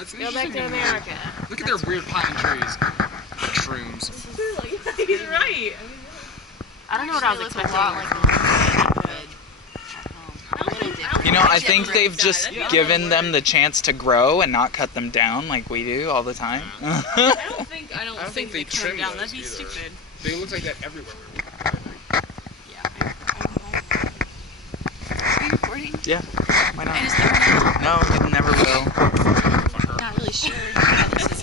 It's Go back to America. Look at their weird pine trees. Shrooms. He's right. I don't know what I was expecting. You know, I think they've just given them the chance to grow and not cut them down like we do all the time. I don't think they trim down. those That'd be either. stupid. They look like that everywhere. Are you recording? Yeah, why not? I just never know. No, it never will. Not really sure. Yeah, this is